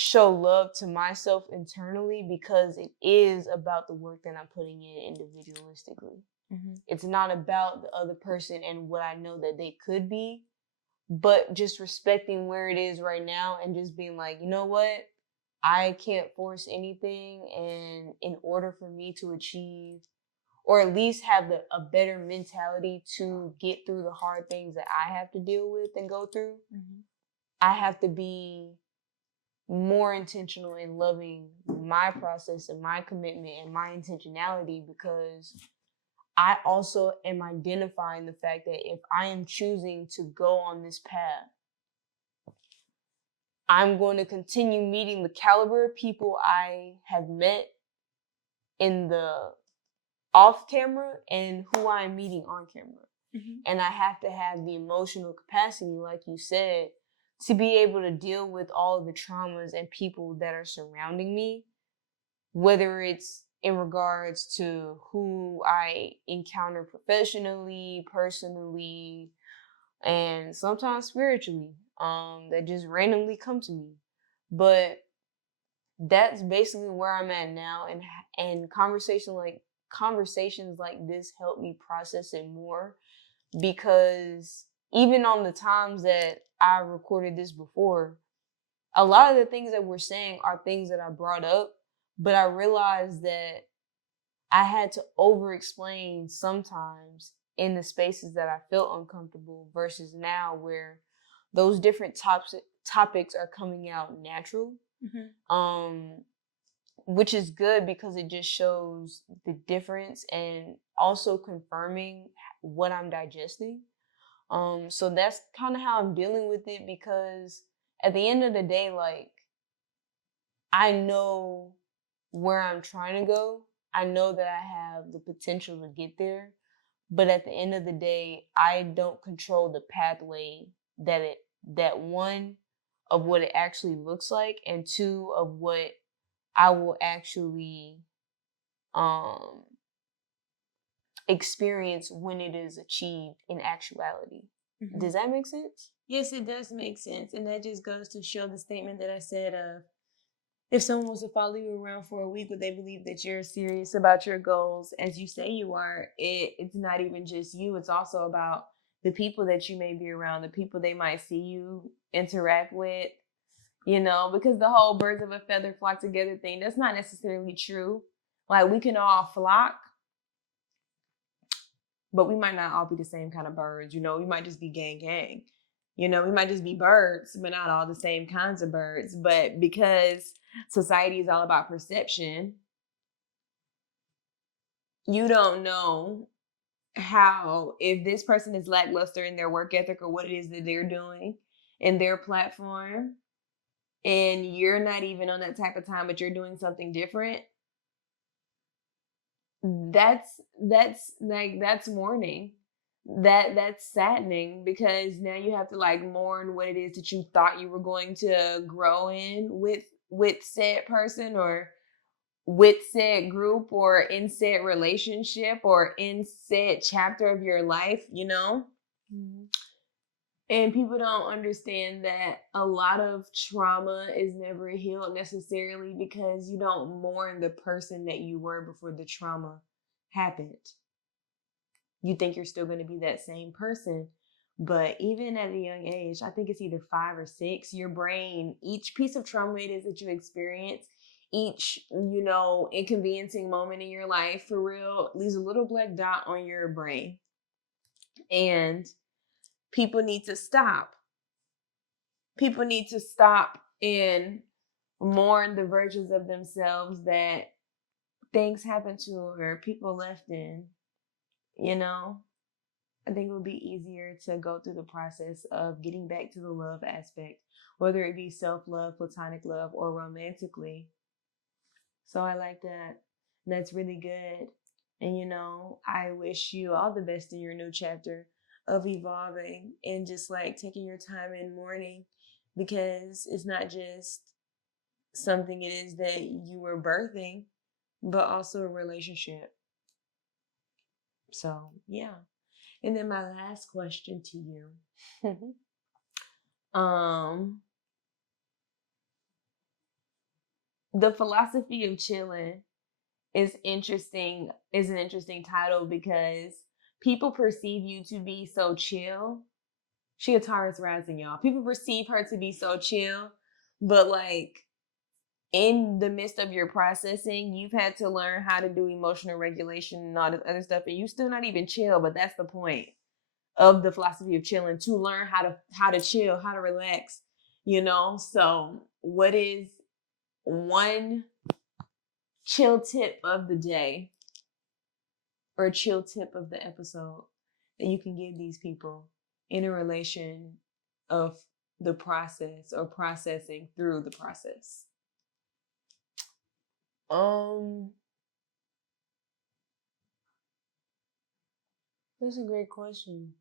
show love to myself internally, because it is about the work that I'm putting in individualistically. Mm-hmm. It's not about the other person and what I know that they could be, but just respecting where it is right now and just being like, you know what? I can't force anything. And in order for me to achieve, or at least have a better mentality to get through the hard things that I have to deal with and go through, Mm-hmm. I have to be more intentional in loving my process and my commitment and my intentionality, because I also am identifying the fact that if I am choosing to go on this path, I'm going to continue meeting the caliber of people I have met in the off camera and who I am meeting on camera. Mm-hmm. And I have to have the emotional capacity, like you said, to be able to deal with all of the traumas and people that are surrounding me, whether it's in regards to who I encounter professionally, personally, and sometimes spiritually, that just randomly come to me. But that's basically where I'm at now, and conversations like this help me process it more, because even on the times that I recorded this before, a lot of the things that we're saying are things that I brought up, but I realized that I had to over explain sometimes in the spaces that I felt uncomfortable, versus now where those different topics are coming out natural. Mm-hmm. Which is good, because it just shows the difference and also confirming what I'm digesting. So that's kind of how I'm dealing with it, because at the end of the day, like, I know where I'm trying to go. I know that I have the potential to get there. But at the end of the day, I don't control the pathway that one, of what it actually looks like, and two, of what I will actually um experience when it is achieved in actuality. Mm-hmm. Does that make sense? Yes, it does make sense. And that just goes to show the statement that I said of, if someone was to follow you around for a week, would they believe that you're serious about your goals as you say you are? It's not even just you. It's also about the people that you may be around, the people they might see you interact with, because the whole birds of a feather flock together thing, that's not necessarily true. Like, we can all flock, but we might not all be the same kind of birds. We might just be gang. We might just be birds, but not all the same kinds of birds. But because society is all about perception, you don't know how, if this person is lackluster in their work ethic or what it is that they're doing in their platform, and you're not even on that type of time, but you're doing something different. That's mourning. That's saddening, because now you have to like mourn what it is that you thought you were going to grow in with said person, or with said group, or in said relationship, or in said chapter of your life. Mm-hmm. And people don't understand that a lot of trauma is never healed necessarily, because you don't mourn the person that you were before the trauma happened. You think you're still going to be that same person. But even at a young age, I think it's either 5 or 6, your brain, each piece of trauma it is that you experience, each, inconveniencing moment in your life, for real, leaves a little black dot on your brain. And people need to stop. People need to stop and mourn the versions of themselves that things happened to, or people left in, I think it would be easier to go through the process of getting back to the love aspect, whether it be self-love, platonic love, or romantically. So I like that. And that's really good. And I wish you all the best in your new chapter of evolving, and just like taking your time in mourning, because it's not just something it is that you were birthing, but also a relationship. So yeah. And then my last question to you. um The philosophy of chilling is interesting. Is an interesting title because people perceive you to be so chill. She a Taurus rising, y'all. People perceive her to be so chill, but like in the midst of your processing, you've had to learn how to do emotional regulation and all this other stuff, and you still not even chill. But that's the point of the philosophy of chilling, to learn how to chill, how to relax. So what is one chill tip of the day or chill tip of the episode that you can give these people in a relation of the process or processing through the process? That's a great question.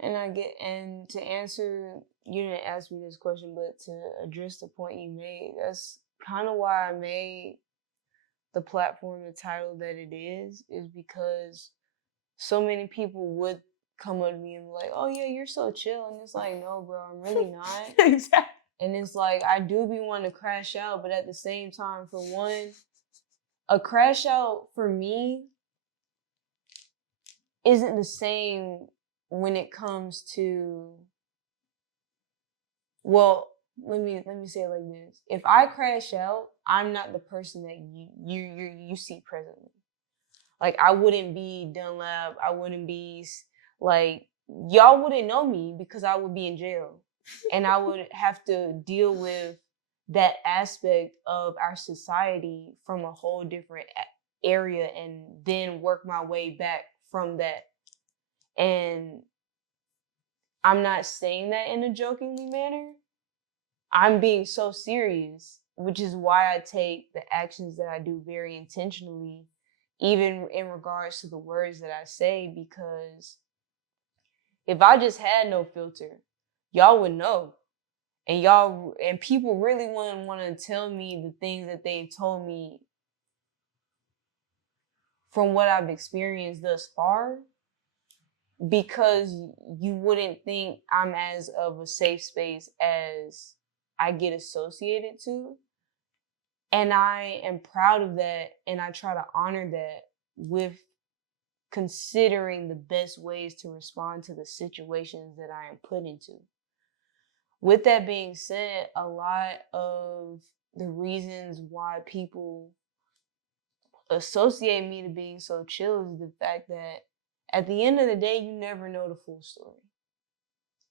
And to answer, you didn't ask me this question, but to address the point you made, that's kind of why I made the platform the title that it is because so many people would come up to me and be like, "Oh yeah, you're so chill," and it's like, "No, bro, I'm really not." Exactly. And it's like I do be wanting to crash out, but at the same time, for one, a crash out for me isn't the same when it comes to, well, let me say it like this. If I crash out, I'm not the person that you see presently. Like I wouldn't be Dunlap, I wouldn't be like, y'all wouldn't know me because I would be in jail. And I would have to deal with that aspect of our society from a whole different area and then work my way back from that. And I'm not saying that in a jokingly manner. I'm being so serious, which is why I take the actions that I do very intentionally, even in regards to the words that I say, because if I just had no filter, y'all would know. And people really wouldn't want to tell me the things that they've told me from what I've experienced thus far, because you wouldn't think I'm as of a safe space as I get associated to. And I am proud of that, and I try to honor that with considering the best ways to respond to the situations that I am put into. With that being said, a lot of the reasons why people associate me to being so chill is the fact that at the end of the day, you never know the full story.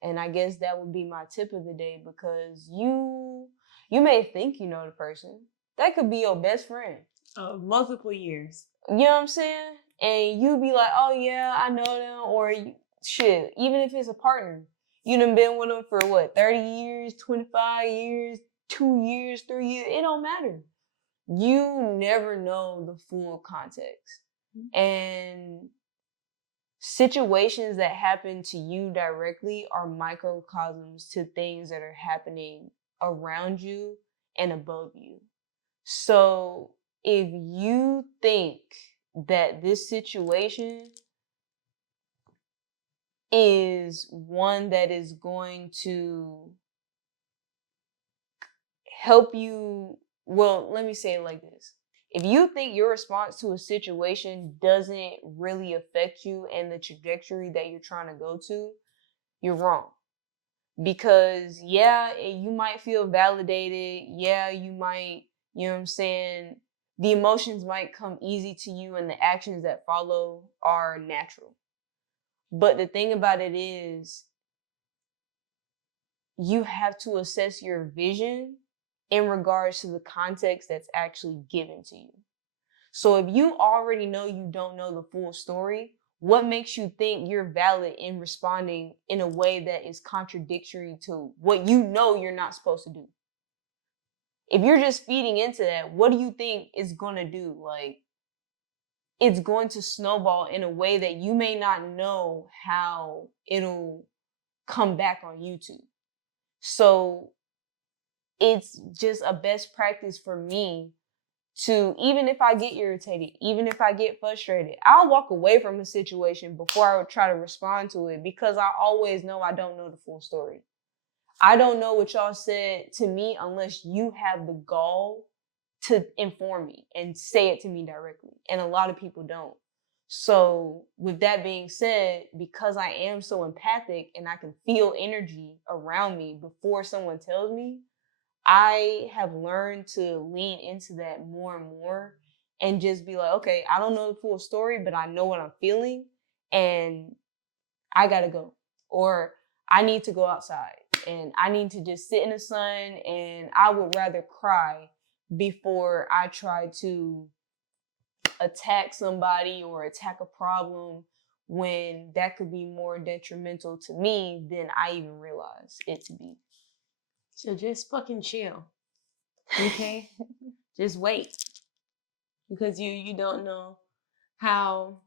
And I guess that would be my tip of the day, because you may think you know the person. That could be your best friend. Multiple years. You know what I'm saying? And you be like, "Oh yeah, I know them," or shit, even if it's a partner, you done been with them for what, 30 years, 25 years, 2 years, 3 years, it don't matter. You never know the full context. And situations that happen to you directly are microcosms to things that are happening around you and above you. So if you think that this situation is one that is going to help you, well, let me say it like this. If you think your response to a situation doesn't really affect you and the trajectory that you're trying to go to, you're wrong. Because yeah, you might feel validated. Yeah, you might, you know what I'm saying? The emotions might come easy to you and the actions that follow are natural. But the thing about it is, you have to assess your vision in regards to the context that's actually given to you. So if you already know you don't know the full story, what makes you think you're valid in responding in a way that is contradictory to what you know you're not supposed to do? If you're just feeding into that, what do you think it's going to do? Like, it's going to snowball in a way that you may not know how it'll come back on YouTube. So it's just a best practice for me to, even if I get irritated, even if I get frustrated, I'll walk away from a situation before I would try to respond to it, because I always know I don't know the full story. I don't know what y'all said to me unless you have the gall to inform me and say it to me directly. And a lot of people don't. So, with that being said, because I am so empathic and I can feel energy around me before someone tells me, I have learned to lean into that more and more and just be like, okay, I don't know the full story, but I know what I'm feeling and I gotta go. Or I need to go outside and I need to just sit in the sun, and I would rather cry before I try to attack somebody or attack a problem when that could be more detrimental to me than I even realize it to be. So just fucking chill. Okay? Just wait. Because you don't know how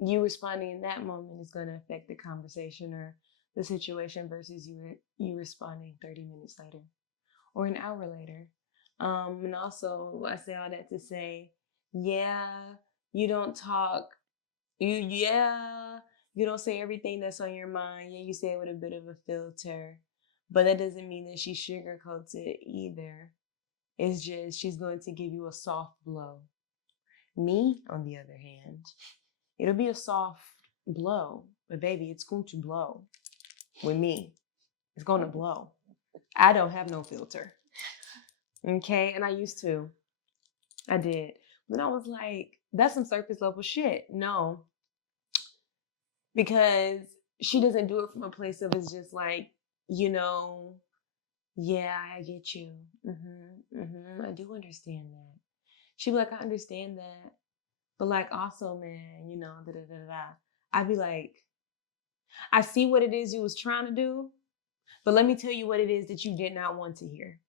you responding in that moment is going to affect the conversation or the situation versus you responding 30 minutes later or an hour later. And also, I say all that to say, yeah, you don't talk. You don't say everything that's on your mind. Yeah, you say it with a bit of a filter, but that doesn't mean that she sugarcoats it either. It's just she's going to give you a soft blow. Me, on the other hand, it'll be a soft blow, but baby, it's going to blow. With me, it's going to blow. I don't have no filter. Okay, and I used to. I did. Then I was like, that's some surface level shit. No, because she doesn't do it from a place of it's just like, you know, yeah, I get you. I do understand that. She'd be like, I understand that. But like, also, man, you know, da da da da. I'd be like, I see what it is you was trying to do, but let me tell you what it is that you did not want to hear.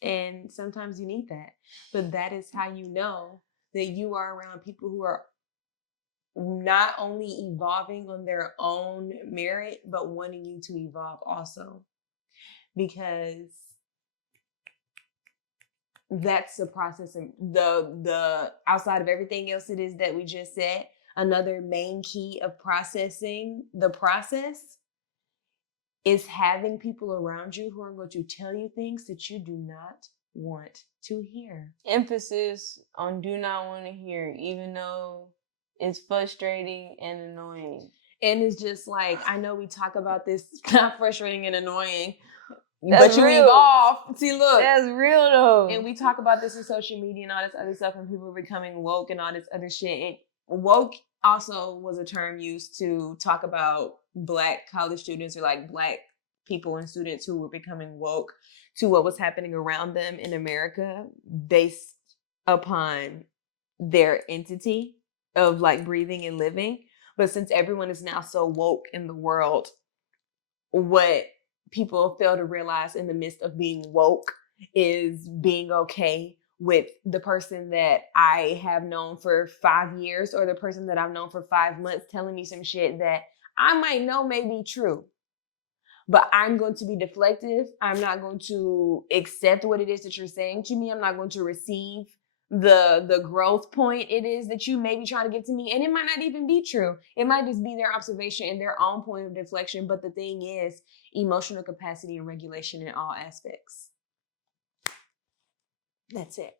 And sometimes you need that. But that is how you know that you are around people who are not only evolving on their own merit, but wanting you to evolve also. Because that's the process, and the outside of everything else it is that we just said, another main key of processing the process is having people around you who are going to tell you things that you do not want to hear. Emphasis on do not want to hear, even though it's frustrating and annoying. And it's just like, I know we talk about this, not frustrating and annoying, That's but you real. evolve. See, look. That's real though. And we talk about this in social media and all this other stuff, and people are becoming woke and all this other shit. And woke also was a term used to talk about Black college students or like Black people and students who were becoming woke to what was happening around them in America based upon their entity of like breathing and living. But since everyone is now so woke in the world, what people fail to realize in the midst of being woke is being okay with the person that I have known for 5 years or the person that I've known for 5 months telling me some shit that I might know may be true. But I'm going to be deflective. I'm not going to accept what it is that you're saying to me. I'm not going to receive the growth point it is that you may be trying to give to me. And it might not even be true. It might just be their observation and their own point of deflection. But the thing is, emotional capacity and regulation in all aspects. That's it.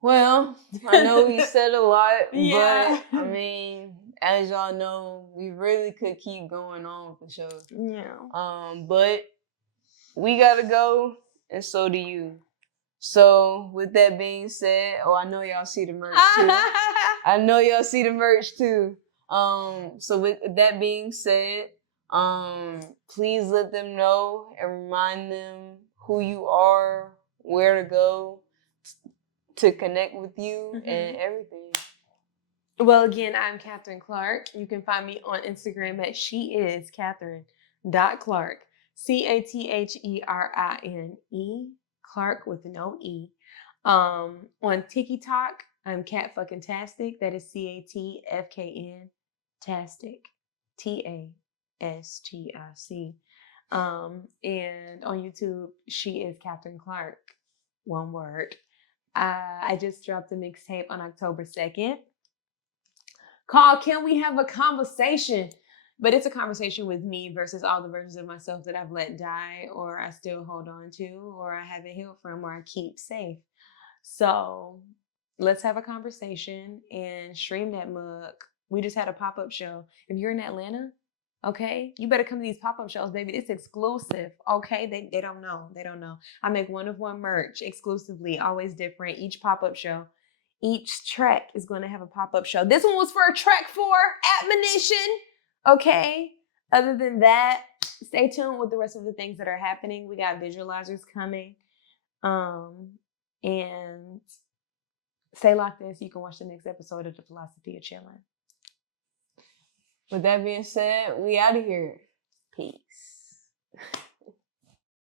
Well, I know we said a lot, Yeah. but I mean, as y'all know, we really could keep going on for sure. Yeah. But we gotta go, and so do you. So with that being said, I know y'all see the merch too. I know y'all see the merch too. So with that being said, please let them know and remind them who you are, where to go to connect with you, and everything. Well, again, I'm Catherine Clark. You can find me on Instagram at sheiscatherine.clark. CATHERINE. Clark with no E. On TikTok, I'm Cat Fucking Tastic. That is CATFKN Tastic. TASTIC. And on YouTube, she is Catherine Clark. One word. I just dropped a mixtape on October 2nd called Can We Have a Conversation? But it's a conversation with me versus all the versions of myself that I've let die, or I still hold on to, or I haven't healed from, or I keep safe. So let's have a conversation and stream that mug. We just had a pop-up show. If you're in Atlanta, okay, you better come to these pop-up shows, baby. It's exclusive. Okay. They don't know. They don't know. I make one of one merch exclusively, always different. Each pop-up show. Each track is going to have a pop-up show. This one was for track 4, Admonition. Okay. Other than that, stay tuned with the rest of the things that are happening. We got visualizers coming. And stay locked in so you can watch the next episode of the Philosophy of Chillin. With that being said, we out of here. Peace.